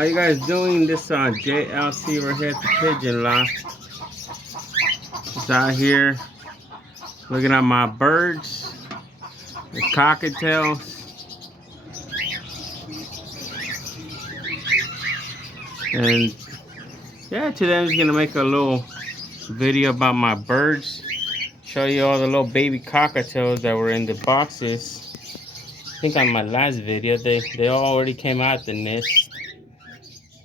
How you guys doing? This JLC, we're here at the Pigeon lot. Just out here looking at my birds, the cockatiels. And yeah, today I'm just gonna make a little video about my birds. Show you all the little baby cockatiels that were in the boxes. I think on my last video, they all already came out the nest.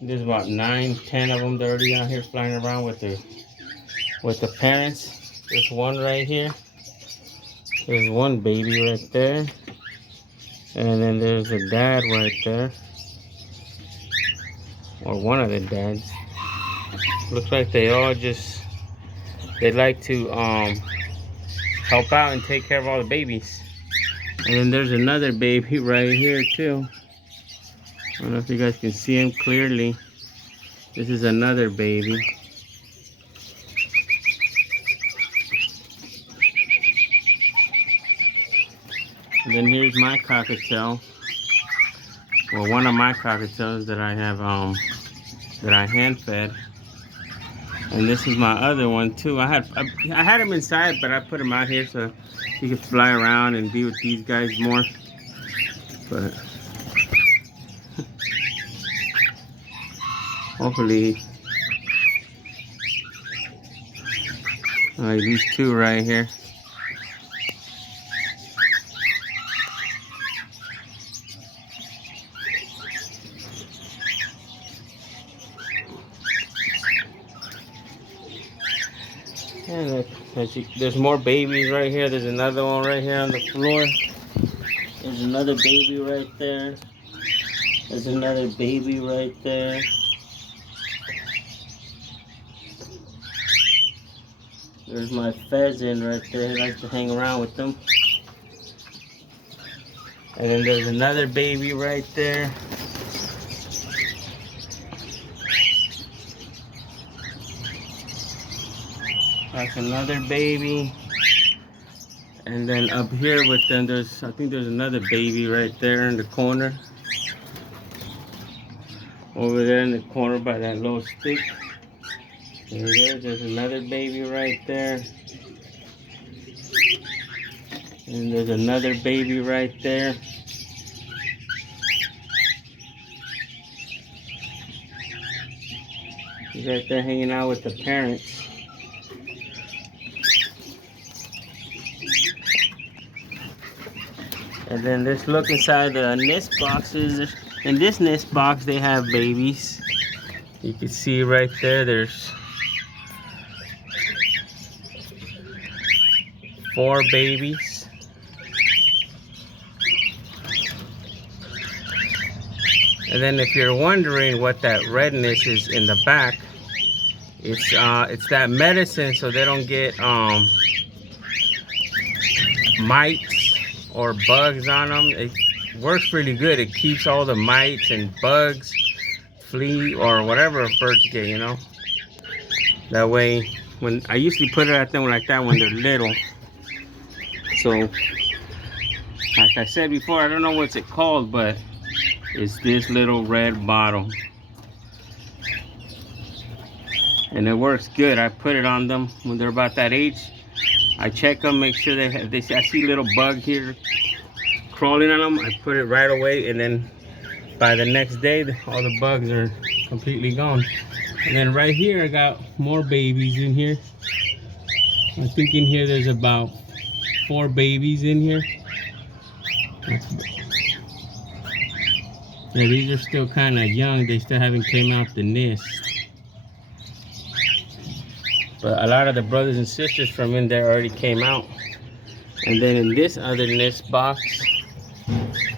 There's about 9, 10 of them that are already out here flying around with the parents. There's one right here. There's one baby right there. And then there's a dad right there. Or one of the dads. Looks like they all they like to help out and take care of all the babies. And then there's another baby right here too. I don't know if you guys can see him clearly. This is another baby. And then here's my cockatiel. Well, one of my cockatiels that I have that I hand fed. And this is my other one too. I had him inside, but I put him out here so he could fly around and be with these guys more. But hopefully, these two right here. And there's more babies right here. There's another one right here on the floor. There's another baby right there. There's another baby right there. There's my pheasant right there. He likes to hang around with them. And then there's another baby right there. That's another baby. And then up here with them, I think there's another baby right there in the corner. Over there in the corner by that little stick. There's another baby right there. And there's another baby right there. He's right there hanging out with the parents. And then let's look inside the nest boxes. In this nest box, they have babies. You can see right there, there's 4 babies. And then if you're wondering what that redness is in the back, it's that medicine so they don't get mites or bugs on them. It works really good. It keeps all the mites and bugs, flea, or whatever birds get, you know. That way, when I usually put it at them like that when they're little. So, like I said before, I don't know what's it called, but it's this little red bottle. And it works good. I put it on them when they're about that age. I check them, make sure I see a little bug here crawling on them. I put it right away, and then by the next day, all the bugs are completely gone. And then right here, I got more babies in here. I think in here there's about 4 babies in here. Yeah, these are still kind of young. They still haven't came out the nest. But a lot of the brothers and sisters from in there already came out. And then in this other nest box,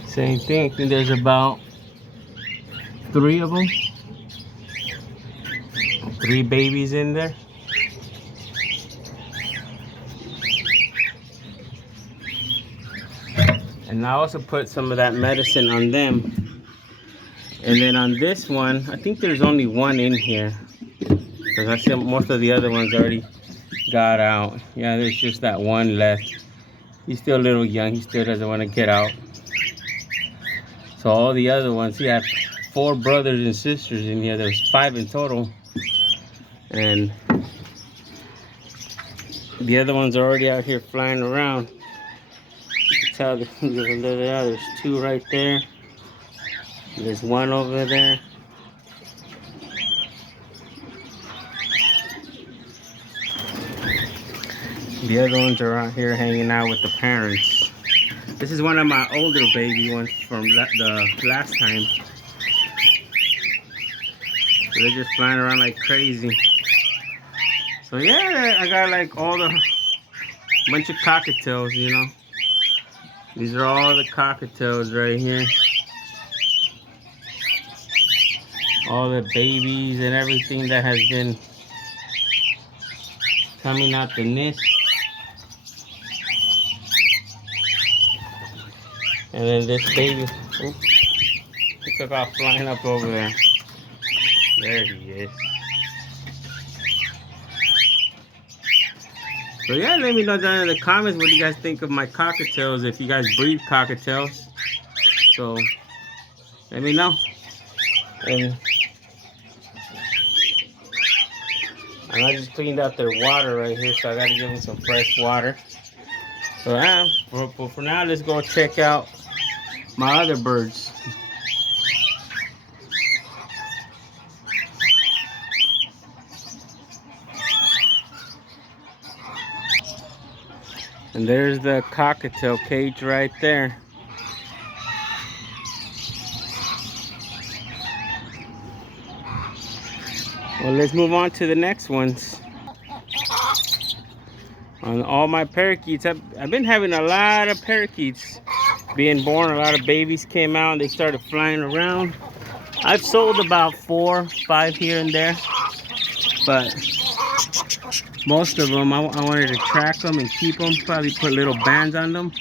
same thing. I think there's about 3 of them. 3 babies in there. And I also put some of that medicine on them. And then on this one, I think there's only 1 in here. Because I see most of the other ones already got out. Yeah, there's just that 1 left. He's still a little young. He still doesn't want to get out. So all the other ones, he had 4 brothers and sisters in here. There's 5 in total, and the other ones are already out here flying around. That's how there's 2 right there. There's 1 over there. The other ones are out here hanging out with the parents. This is one of my older baby ones from the last time. So they're just flying around like crazy. So yeah, I got like all the bunch of cockatiels, you know. These are all the cockatiels right here. All the babies and everything that has been coming out the nest. And then this baby, oops, he took off flying up over there. There he is. So yeah, let me know down in the comments what you guys think of my cockatiels, if you guys breed cockatiels. So let me know. And I just cleaned out their water right here, so I gotta give them some fresh water. So for now, let's go check out my other birds. And there's the cockatiel cage right there. Well, let's move on to the next ones. On all my parakeets, I've been having a lot of parakeets being born. A lot of babies came out and they started flying around. I've sold about 4, 5 here and there, but most of them I wanted to track them and keep them. Probably put little bands on them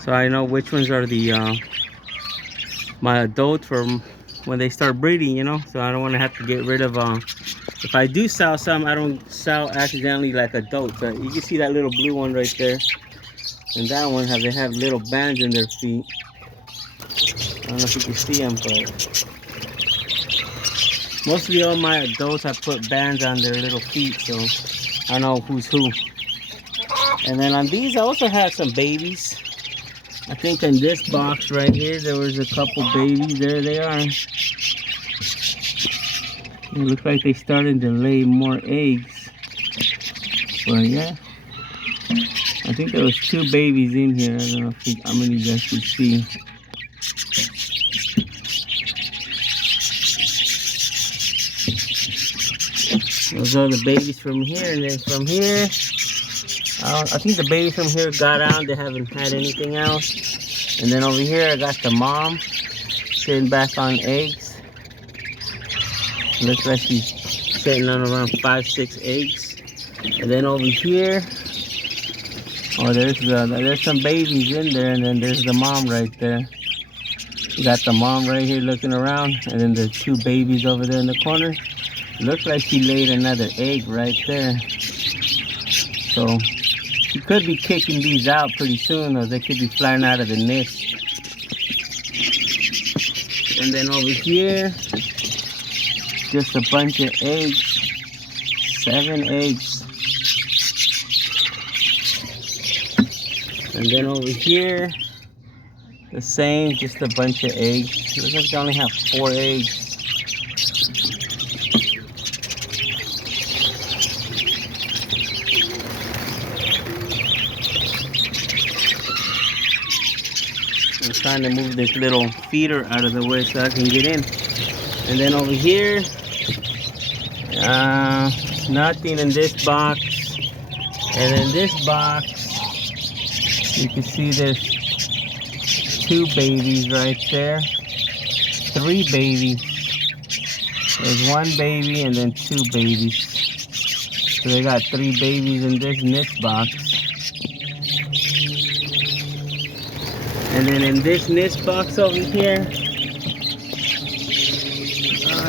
so I know which ones are the my adults from when they start breeding, you know. So I don't want to have to get rid of if I do sell some, I don't sell accidentally like adults. You can see that little blue one right there, and that one they have little bands in their feet. I don't know if you can see them, but mostly all my adults I put bands on their little feet, so I know who's who. And then on these I also have some babies. I think in this box right here there was a couple babies. There they are. It looks like they started to lay more eggs. But yeah, I think there was 2 babies in here. I don't know how many you guys can see. Those are the babies from here, and then from here, I think the babies from here got out. They haven't had anything else. And then over here, I got the mom sitting back on eggs. Looks like she's sitting on around 5, 6 eggs. And then over here, oh, there's some babies in there, and then there's the mom right there. You got the mom right here looking around, and then there's 2 babies over there in the corner. Looks like she laid another egg right there. So she could be kicking these out pretty soon, or they could be flying out of the nest. And then over here, just a bunch of eggs. 7 eggs. And then over here, the same, just a bunch of eggs. Looks like they only have 4 eggs. I'm trying to move this little feeder out of the way so I can get in. And then over here, nothing in this box. And in this box, you can see there's 2 babies right there. 3 babies. There's 1 baby and then 2 babies. So they got 3 babies in this nest box. And then in this nest box over here,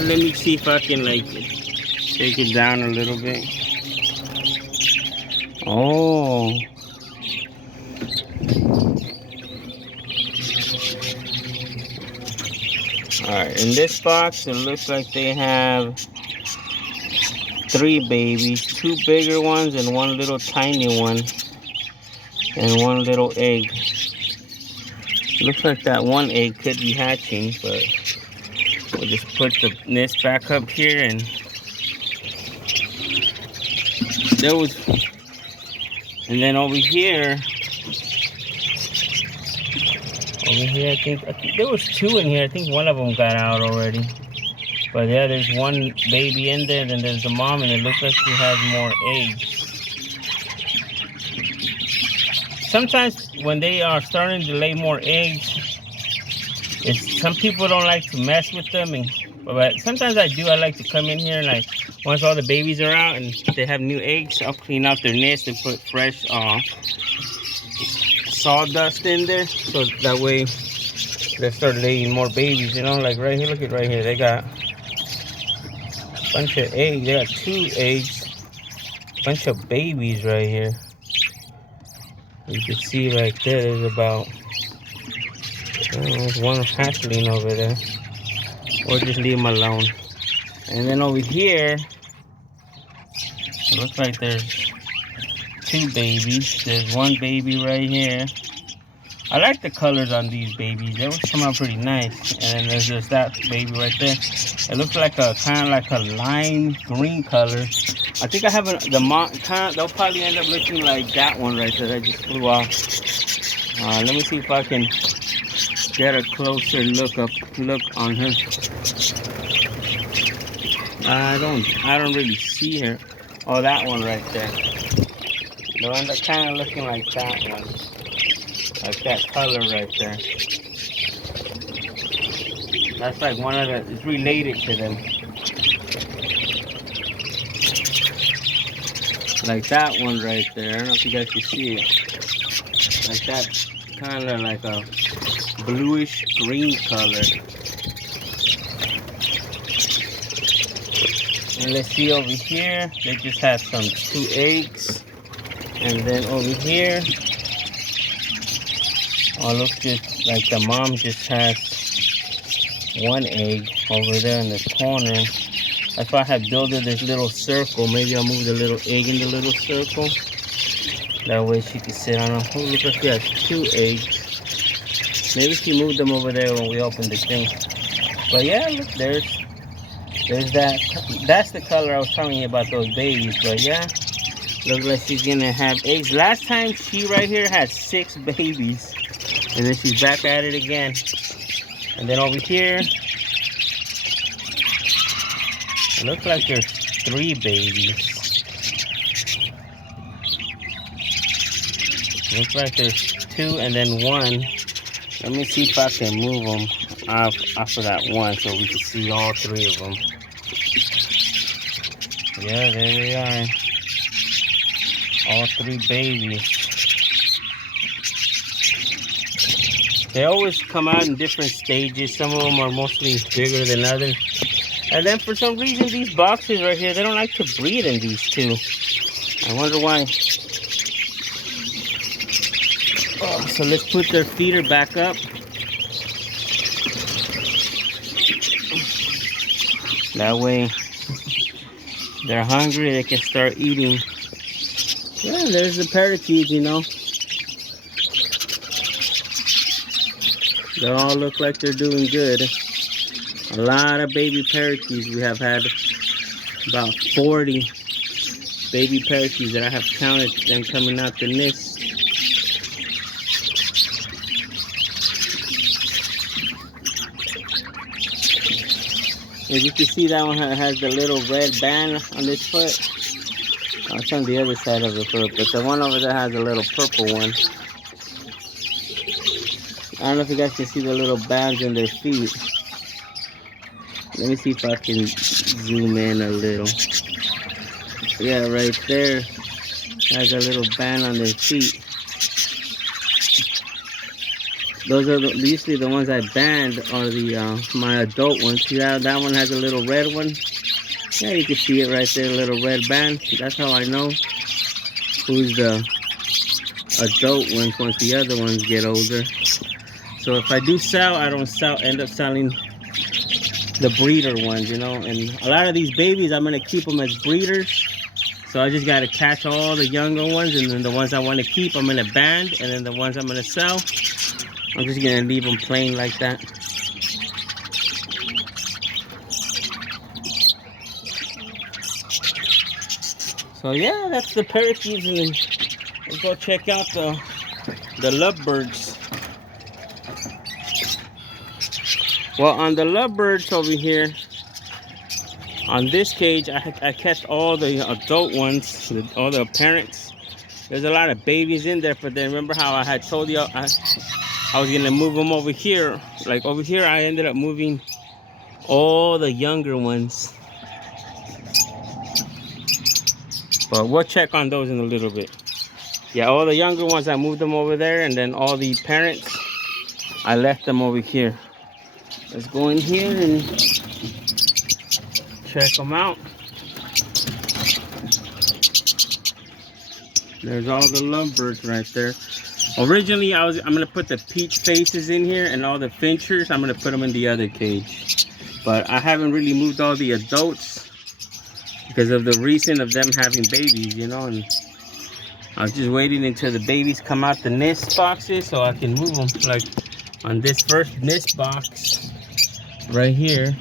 let me see if I can like take it down a little bit. Oh. Alright, in this box, it looks like they have 3 babies, 2 bigger ones and 1 little tiny one, and 1 little egg. Looks like that 1 egg could be hatching, but we'll just put the nest back up here. And there was, and then over here, I think there was 2 in here. I think 1 of them got out already. But yeah, there's 1 baby in there, and then there's the mom, and it looks like she has more eggs. Sometimes when they are starting to lay more eggs, some people don't like to mess with them, but sometimes I do. I like to come in here and, like, once all the babies are out and they have new eggs, I'll clean out their nest and put fresh sawdust in there, so that way they start laying more babies, you know. Like right here, look at right here, they got a bunch of eggs. They got 2 eggs, bunch of babies right here. You can see right there, there's about, there's 1 hatchling over there. Or just leave them alone. And then over here, it looks like there's 2 babies. There's 1 baby right here. I like the colors on these babies. They would come out pretty nice. And then there's just that baby right there. It looks like a kind of like a lime green color. I think I haven't, they'll probably end up looking like that one right there that just flew off. Let me see if I can get a closer look on her. I don't really see her. Oh, that one right there. They'll end up kind of looking like that one. Like that color right there. That's like one of the, it's related to them. Like that one right there. I don't know if you guys can see it. Like that, kind of like a bluish green color. And let's see over here, they just have some 2 eggs. And then over here, oh, looks just like the mom just has 1 egg over there in the corner. That's why I have built this little circle. Maybe I'll move the little egg in the little circle. That way she can sit on them. Oh, look like she has 2 eggs. Maybe she moved them over there when we opened the thing. But yeah, look, there's that. That's the color I was telling you about, those babies. But yeah, looks like she's gonna have eggs. Last time she right here had 6 babies. And then she's back at it again. And then over here, it looks like there's 3 babies. Looks like there's 2 and then 1. Let me see if I can move them off of that one so we can see all 3 of them. Yeah, there they are. All 3 babies. They always come out in different stages. Some of them are mostly bigger than others. And then for some reason, these boxes right here, they don't like to breed in these 2. I wonder why. Oh, so let's put their feeder back up. That way, they're hungry, they can start eating. Yeah, there's the parakeets, you know. They all look like they're doing good. A lot of baby parakeets. We have had about 40 baby parakeets that I have counted them coming out the nest. As you can see, that one has the little red band on this foot. It's on the other side of the foot, but the one over there has a little purple one. I don't know if you guys can see the little bands in their feet. Let me see if I can zoom in a little. Yeah, right there has a little band on their feet. Those are usually the ones I banned are the my adult ones. See that one has a little red one? Yeah, you can see it right there, a little red band. That's how I know who's the adult ones once the other ones get older. So if I do sell, I don't end up selling the breeder ones, you know. And a lot of these babies, I'm gonna keep them as breeders. So I just gotta catch all the younger ones, and then the ones I want to keep, I'm gonna band, and then the ones I'm gonna sell, I'm just gonna leave them plain like that. So yeah, that's the parakeets, and then let's go check out the lovebirds. Well, on the lovebirds over here, on this cage, I kept all the adult ones, all the parents. There's a lot of babies in there, but then remember how I had told you I was gonna move them over here. Like over here, I ended up moving all the younger ones. But we'll check on those in a little bit. Yeah, all the younger ones, I moved them over there, and then all the parents, I left them over here. Let's go in here and check them out. There's all the lovebirds right there. Originally, I'm gonna put the peach faces in here, and all the finchers, I'm gonna put them in the other cage. But I haven't really moved all the adults because of the reason of them having babies, you know. And I was just waiting until the babies come out the nest boxes so I can move them. Like on this first nest box right here,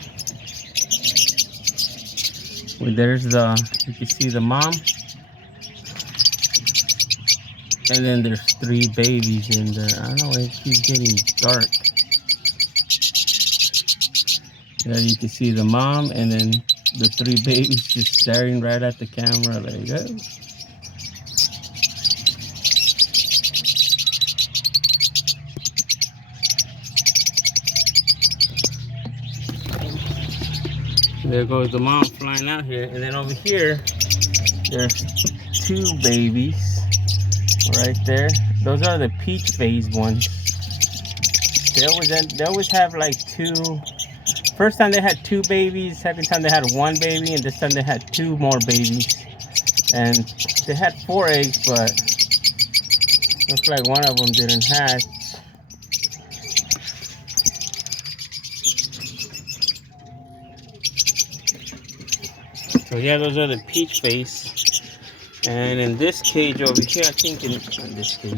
where there's you can see the mom, and then there's 3 babies in there. I don't know, it keeps getting dark. Yeah, you can see the mom, and then the 3 babies just staring right at the camera like that. There goes the mom flying out here, and then over here, there's 2 babies right there. Those are the peach phase ones. They always have like 2. First time they had 2 babies, second time they had 1 baby, and this time they had 2 more babies. And they had 4 eggs, but looks like one of them didn't hatch. So yeah, those are the peach face. And in this cage over here, I think in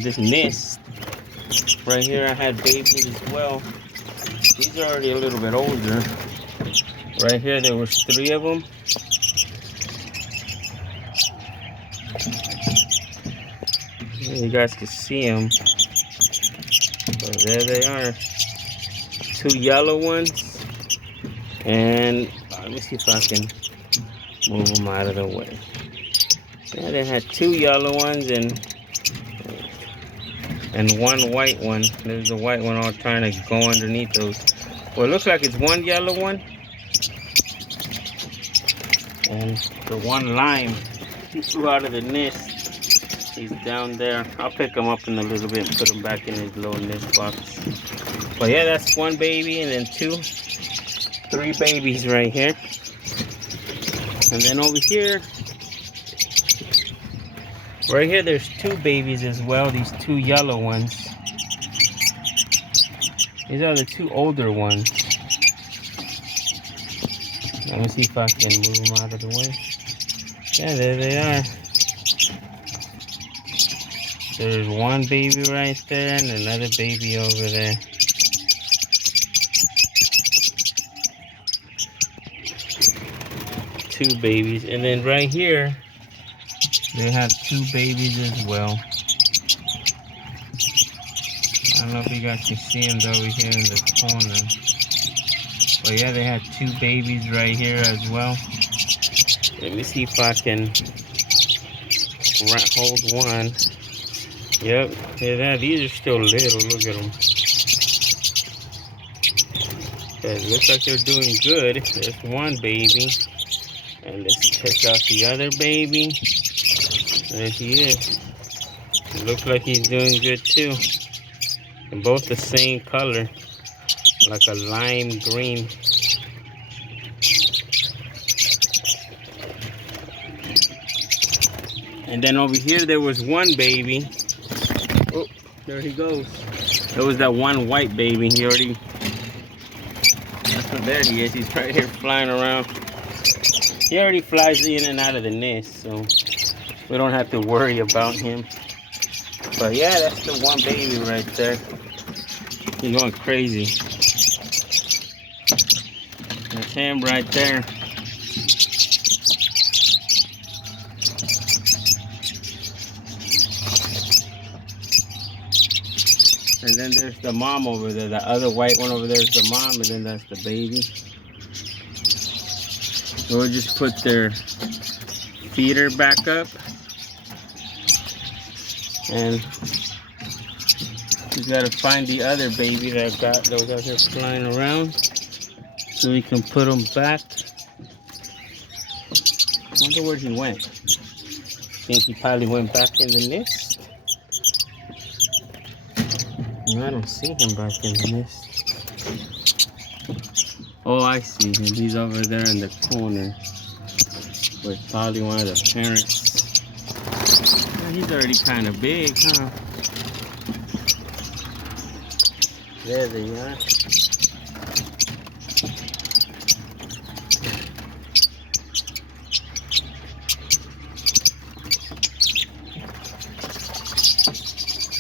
this nest right here, I had babies as well. These are already a little bit older. Right here, there was 3 of them. You guys can see them. So there they are. 2 yellow ones. And let me see if I can move them out of the way. Yeah, they had 2 yellow ones and 1 white one. There's the white one all trying to go underneath those. Well, it looks like it's 1 yellow one and the 1 lime. He flew out of the nest. He's down there. I'll pick him up in a little bit and put him back in his little nest box. But yeah, that's 1 baby, and then 3 babies right here. And then over here, right here, there's 2 babies as well. These 2 yellow ones. These are the 2 older ones. Let me see if I can move them out of the way. Yeah, there they are. There's 1 baby right there and another baby over there. Two babies, and then right here they have 2 babies as well. I don't know if you guys can see them over here in the corner, but yeah, they had 2 babies right here as well. Let me see if I can hold 1. Yep, yeah, these are still little. Look at them. It looks like they're doing good. There's 1 baby. And let's check out the other baby. There he is. It looks like he's doing good too. And both the same color, like a lime green. And then over here there was 1 baby. Oh, there he goes. There was that 1 white baby. He already There he is. He's right here flying around. He already flies in and out of the nest, so we don't have to worry about him. But yeah, that's the one baby right there. He's going crazy. That's him right there. And then there's the mom over there. The other white one over there is the mom, and then that's the baby. We'll just put their feeder back up. And we gotta find the other baby that I've got that was out here flying around so we can put them back. I wonder where he went. I think he probably went back in the nest. No, I don't see him back in the nest. Oh, I see him. He's over there in the corner with probably one of the parents. Yeah, he's already kind of big, huh? There they are.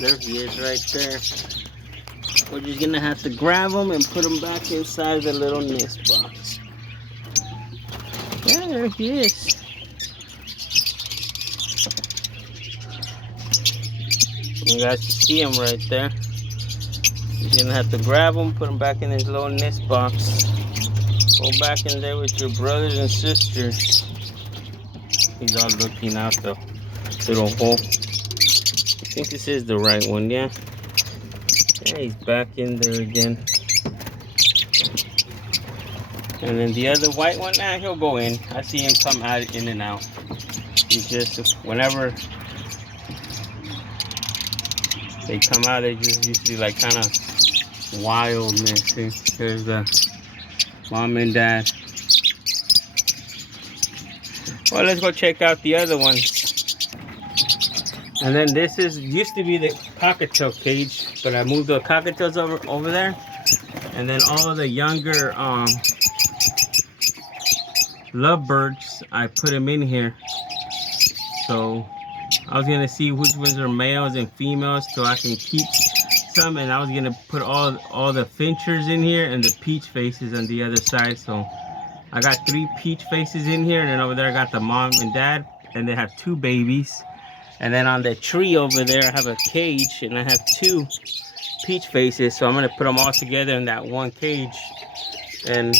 There he is right there. We're just gonna have to grab him and put him back inside the little nest box. Yeah, there he is. You guys can see him right there. You're gonna have to grab him, put him back in his little nest box. Go back in there with your brothers and sisters. He's all looking out the little hole. I think this is the right one, yeah. Yeah, he's back in there again. And then the other white one, he'll go in. I see him come out in and out. He just, whenever they come out, they just usually like kind of wildness. There's the mom and dad. Well, let's go check out the other ones. And then this used to be the cockatiel cage, but I moved the cockatiels over there. And then all of the younger lovebirds, I put them in here. So I was gonna see which ones are males and females so I can keep some, and I was gonna put all the finchers in here and the peach faces on the other side. So I got 3 peach faces in here, and then over there I got the mom and dad, and they have 2 babies. And then on the tree over there I have a cage, and I have 2 peach faces. So I'm gonna put them all together in that one cage and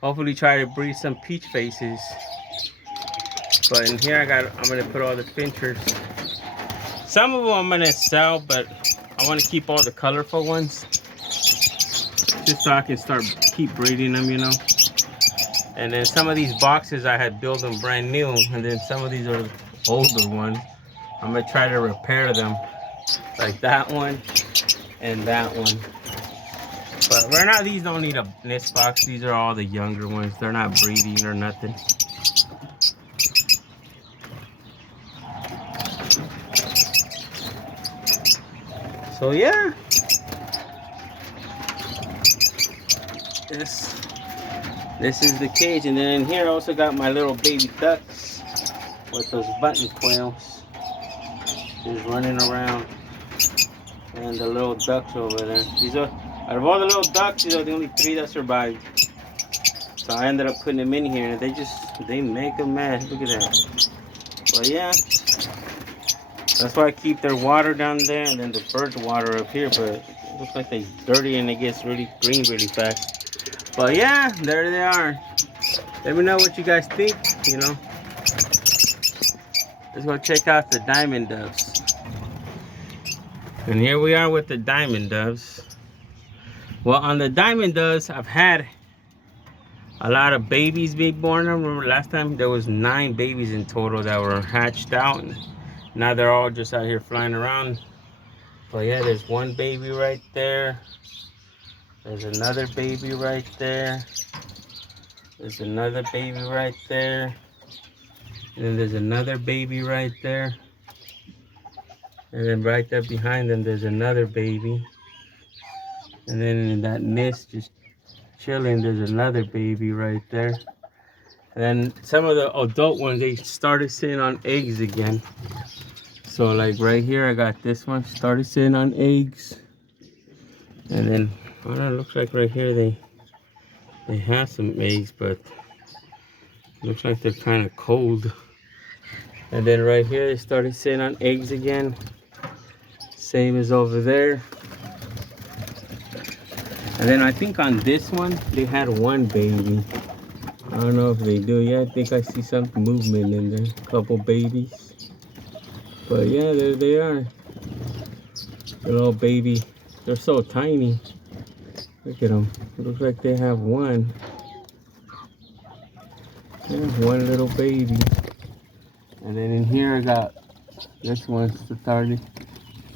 hopefully try to breed some peach faces. But in here I'm gonna put all the finchers. Some of them I'm gonna sell, but I want to keep all the colorful ones just so I can keep breeding them, you know. And then some of these boxes I had built them brand new, and then some of these are older ones. I'm gonna try to repair them, like that one and that one. But right now these don't need a nest box. These are all the younger ones. They're not breeding or nothing. So yeah, this is the cage. And then in here I also got my little baby ducks with those button quails just running around, and the little ducks over there. These are, out of all the little ducks, these are the only 3 that survived. So I ended up putting them in here, and they make them mad. Look at that. But yeah, that's why I keep their water down there, and then the birds water up here. But it looks like they're dirty and it gets really green really fast. But yeah, there they are. Let me know what you guys think, you know. Let's go check out the diamond doves. And here we are with the diamond doves. Well, on the diamond doves, I've had a lot of babies being born. I remember last time there was 9 babies in total that were hatched out. Now they're all just out here flying around. But yeah, there's one baby right there. There's another baby right there. There's another baby right there. And then there's another baby right there. And then right there behind them, there's another baby. And then in that nest, just chilling. There's another baby right there. And then some of the adult ones, they started sitting on eggs again. So like right here, I got this one started sitting on eggs. And then, well, it looks like right here they have some eggs, but looks like they're kind of cold. And then right here, they started sitting on eggs again. Same as over there. And then I think on this one, they had one baby. I don't know if they do. Yeah, I think I see some movement in there. A couple babies. But yeah, there they are. The little baby. They're so tiny. Look at them. It looks like they have one. Yeah, one little baby. And then in here I got this one started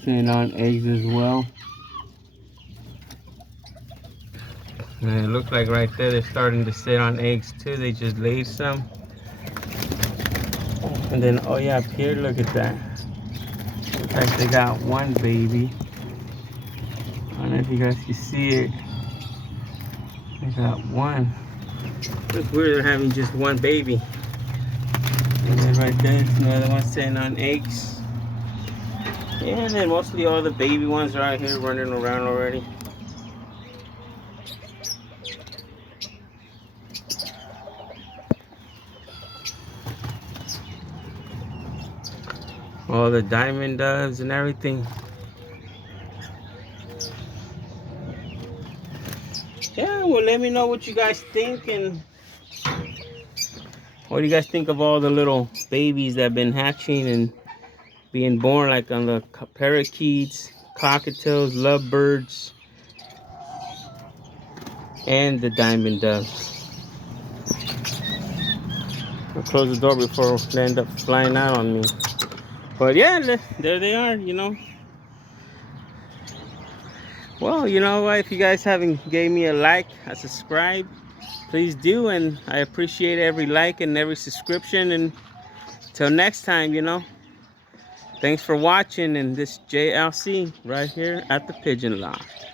sitting on eggs as well. And it looks like right there they're starting to sit on eggs too. They just laid some. And then, oh yeah, up here, look at that. Looks like they got one baby. I don't know if you guys can see it. They got one. Looks weird they're having just one baby. And then right there's another one sitting on eggs. Yeah, and then mostly all the baby ones are out here running around already. All the diamond doves and everything. Yeah, well, let me know what you guys think, and what do you guys think of all the little babies that have been hatching and being born, like on the parakeets, cockatiels, lovebirds, and the diamond doves. I'll close the door before they end up flying out on me. But yeah, there they are, you know. Well, you know what, if you guys haven't gave me a like, a subscribe, please do, and I appreciate every like and every subscription. And till next time, you know, thanks for watching, and this JLC right here at the Pigeon Loft.